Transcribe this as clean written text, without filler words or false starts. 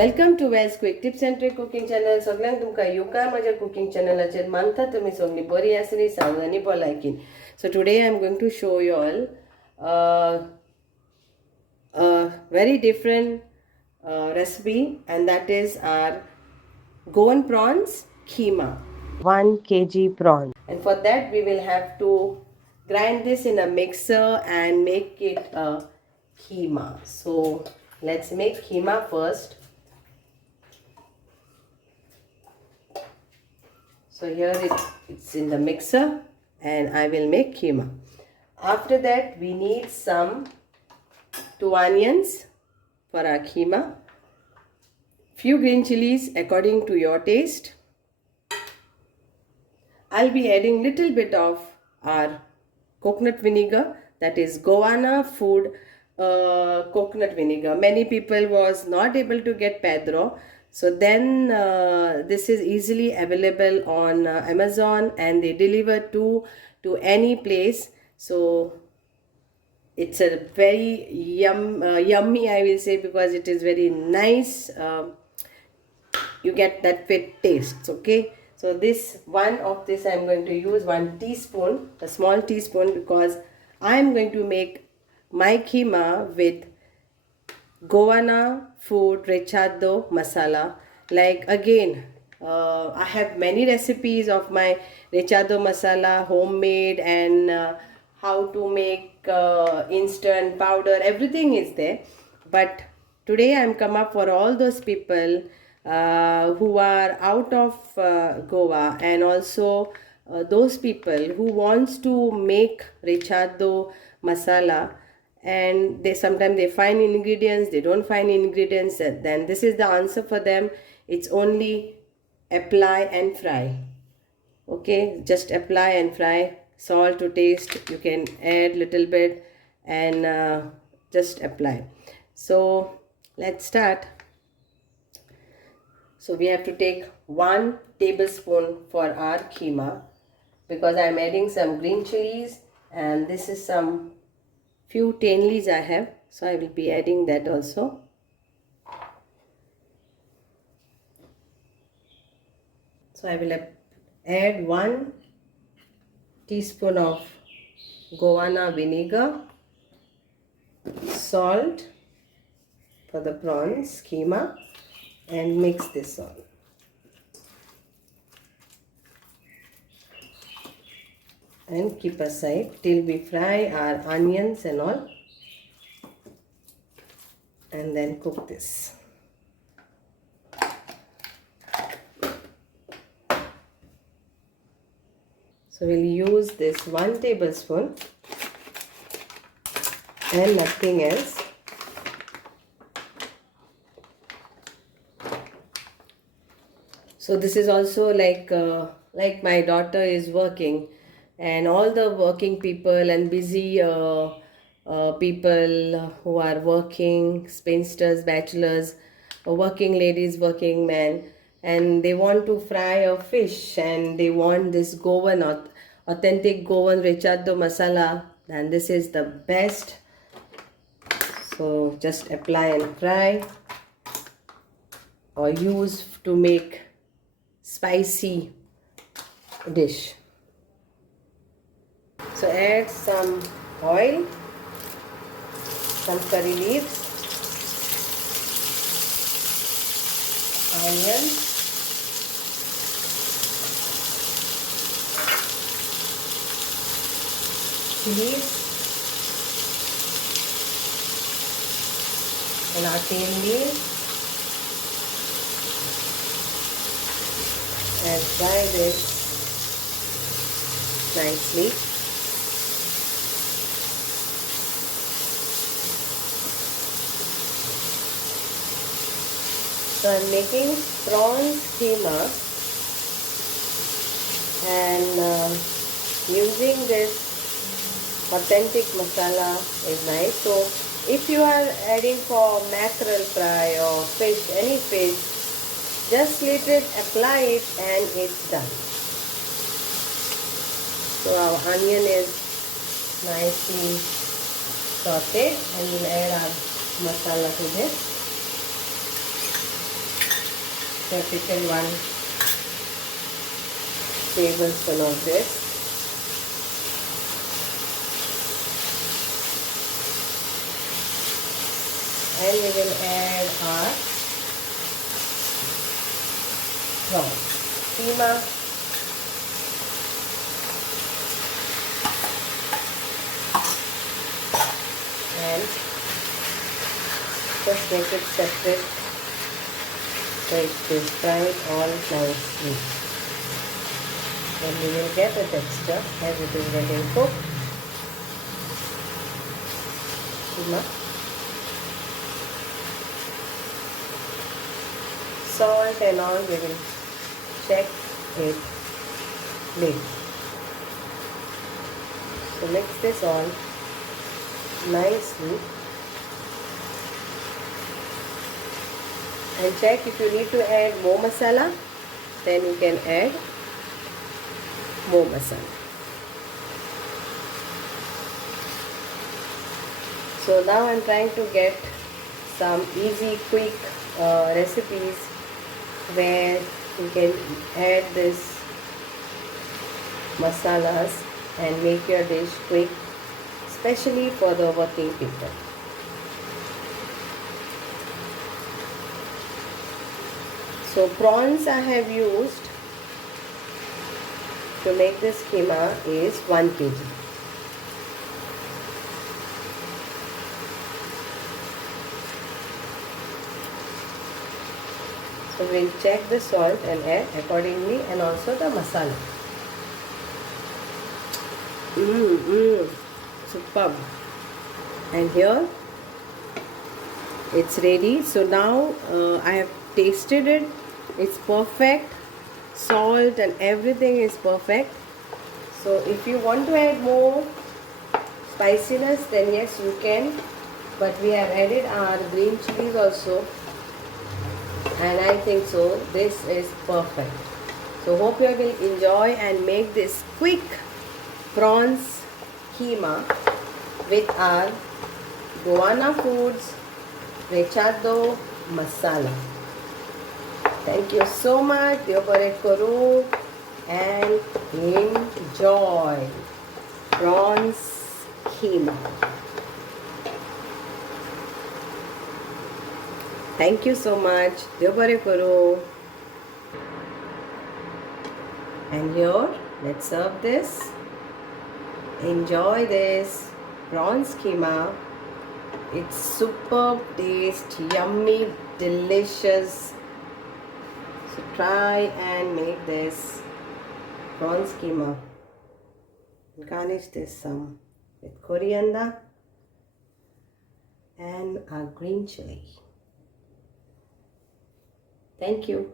Welcome to Wells quick tips and trick cooking channel. सगळ्यांक तुमकां येवकार माझ्या कुकिंग चॅनलाचेर. मानता तुमी सगळीं बरी आसली, सावधानी भलायकीन. So today I am going to show you all very different recipe, and that is our Goan Prawns Keema, 1 kg prawn. And for that we will have to grind this in a mixer and make it a keema. So let's make keema first. So here it's in the mixer and I will make keema. After that we need some 2 onions for our keema, few green chilies according to your taste. I'll be adding little bit of our coconut vinegar, that is Goana Foods coconut vinegar. Many people was not able to get Pedro, so then this is easily available on Amazon and they deliver to any place. So it's a very yummy, I will say, because it is very nice. You get that fit taste. Okay, so this one of this I'm going to use 1 teaspoon, a small teaspoon, because I'm going to make my keema with Goana Foods Recheado Masala. Like again, I have many recipes of my Recheado Masala, homemade, and how to make instant powder. Everything is there, but today I'm come up for all those people who are out of Goa, and also those people who wants to make Recheado Masala, and they sometimes they find ingredients, they don't find ingredients. Then this is the answer for them. It's only apply and fry. Okay, just apply and fry. Salt to taste, you can add little bit, and just apply. So let's start. So we have to take 1 tablespoon for our keema, because I'm adding some green chilies, and this is some few tangies I have, so I will be adding that also. So I will add 1 teaspoon of Goana vinegar, salt for the prawns keema, and mix this all. And keep aside till we fry our onions and all, and then cook this. So we'll use this 1 tablespoon and nothing else. So this is also like my daughter is working, and all the working people and busy people who are working, spinsters, bachelors, working ladies, working men, and they want to fry a fish, and they want this Goan, authentic Goan Recheado Masala, and this is the best. So just apply and fry, or use to make spicy dish. So add some oil, some curry leaves, onions, chilies, and our tangy, and fry this nicely. So I'm making prawns keema, and using this authentic masala is nice. So if you are adding for mackerel fry or fish, any fish, just let it, apply it, and it's done. So our onion is nicely sautéed, and we'll add our masala to this. have taken 1 tablespoon of this. And we will add our prawn keema. And just make it separate so it is fried all nicely. Then we will get a texture as it is getting cooked. Keema. Salt and all we will check it later. So mix this all nicely and check if you need to add more masala, then you can add more masala. So now I'm trying to get some easy quick recipes where you can add this masalas and make your dish quick, especially for the working people. So prawns I have used to make this keema is 1 kg. So we'll check the salt and add accordingly, and also the masala. Superb. And here it's ready. So now I have tasted it. It's perfect. Salt and everything is perfect. So if you want to add more spiciness, then yes, you can. But we have added our green chilies also, and I think so this is perfect. So hope you will enjoy and make this quick prawns keema with our Goana Foods Recheado Masala. Thank you so much. Deoparet Koru and enjoy prawns keema. Thank you so much. Deoparet Koru. And here, let's serve this. Enjoy this prawns keema. It's superb taste, yummy, delicious. So try and make this prawns keema. Garnish this some with coriander and our green chili. Thank you.